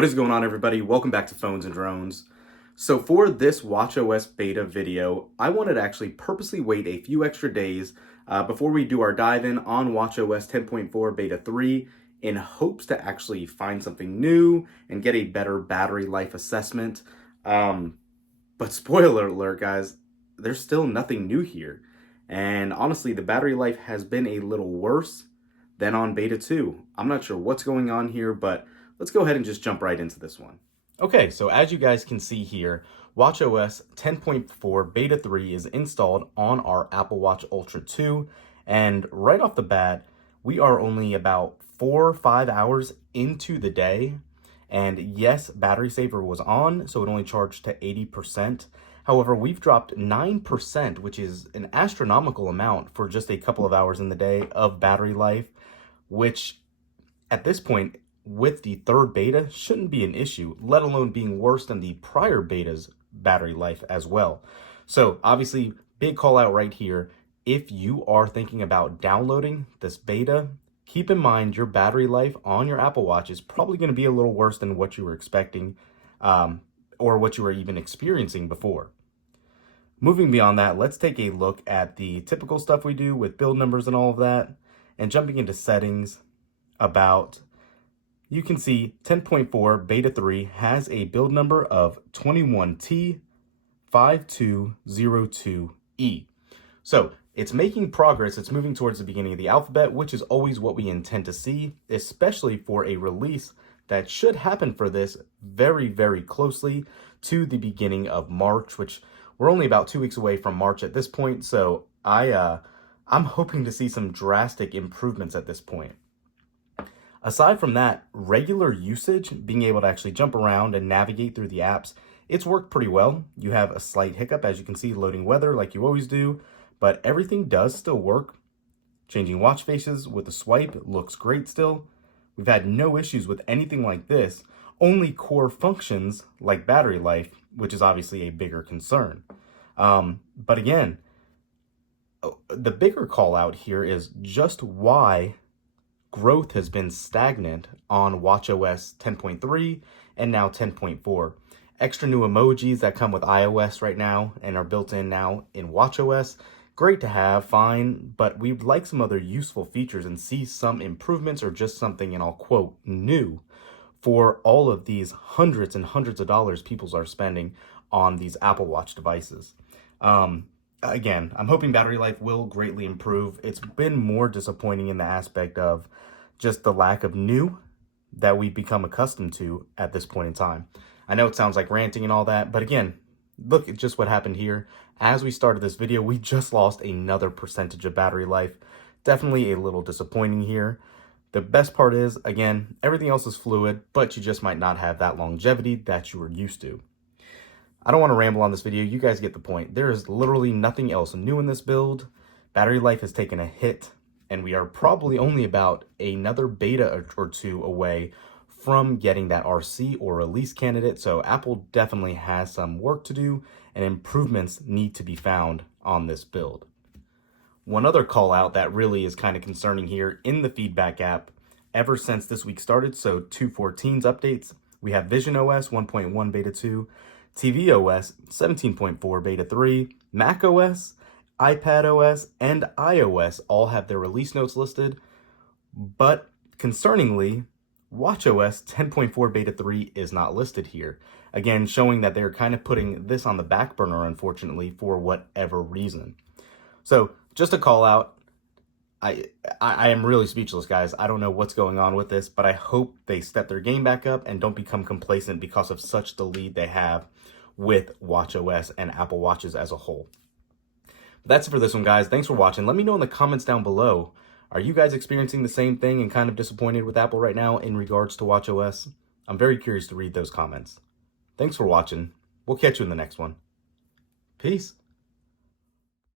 What is going on, everybody? Welcome back to Phones and Drones. So for this watchOS beta video, I wanted to actually purposely wait a few extra days before we do our dive in on watchOS 10.4 beta 3 in hopes to actually find something new and get a better battery life assessment. But spoiler alert, guys, there's still nothing new here. And honestly, the battery life has been a little worse than on beta 2. I'm not sure what's going on here, but let's go ahead and just jump right into this one. Okay, so as you guys can see here, watchOS 10.4 beta 3 is installed on our Apple Watch Ultra 2. And right off the bat, we are only about 4 or 5 hours into the day. And yes, battery saver was on, so it only charged to 80%. However, we've dropped 9%, which is an astronomical amount for just a couple of hours in the day of battery life, which at this point, with the third beta, shouldn't be an issue, let alone being worse than the prior beta's battery life as well. So obviously, big call out right here. If you are thinking about downloading this beta, keep in mind your battery life on your Apple Watch is probably going to be a little worse than what you were expecting or what you were even experiencing before. Moving beyond that, let's take a look at the typical stuff we do with build numbers and all of that, and jumping into settings. You can see 10.4 beta 3 has a build number of 21T5202E. So it's making progress. It's moving towards the beginning of the alphabet, which is always what we intend to see, especially for a release that should happen for this very, very closely to the beginning of March, which we're only about 2 weeks away from March at this point. So I'm hoping to see some drastic improvements at this point. Aside from that, regular usage, being able to actually jump around and navigate through the apps, it's worked pretty well. You have a slight hiccup, as you can see, loading weather like you always do, but everything does still work. Changing watch faces with the swipe looks great still. We've had no issues with anything like this, only core functions like battery life, which is obviously a bigger concern. But again, the bigger call out here is just why growth has been stagnant on watchOS 10.3 and now 10.4. Extra new emojis that come with iOS right now and are built in now in watchOS. Great to have, fine, but we'd like some other useful features and see some improvements or just something, and I'll quote, new for all of these hundreds and hundreds of dollars people are spending on these Apple Watch devices. Again, I'm hoping battery life will greatly improve. It's been more disappointing in the aspect of just the lack of new that we've become accustomed to at this point in time. I know it sounds like ranting and all that, but again, look at just what happened here. As we started this video, we just lost another percentage of battery life. Definitely a little disappointing here. The best part is, again, everything else is fluid, but you just might not have that longevity that you were used to. I don't want to ramble on this video. You guys get the point. There is literally nothing else new in this build. Battery life has taken a hit, and we are probably only about another beta or two away from getting that RC or release candidate. So Apple definitely has some work to do, and improvements need to be found on this build. One other call out that really is kind of concerning here in the feedback app, ever since this week started, so 2.14's updates, we have visionOS 1.1 beta 2, tvOS 17.4 beta 3, macOS, iPadOS, and iOS all have their release notes listed, but concerningly, watchOS 10.4 beta 3 is not listed here. Again, showing that they're kind of putting this on the back burner, unfortunately, for whatever reason. So, just a call out. I am really speechless, guys. I don't know what's going on with this, but I hope they step their game back up and don't become complacent because of such the lead they have with watchOS and Apple Watches as a whole. That's it for this one, guys. Thanks for watching. Let me know in the comments down below. Are you guys experiencing the same thing and kind of disappointed with Apple right now in regards to watchOS? I'm very curious to read those comments. Thanks for watching. We'll catch you in the next one. Peace.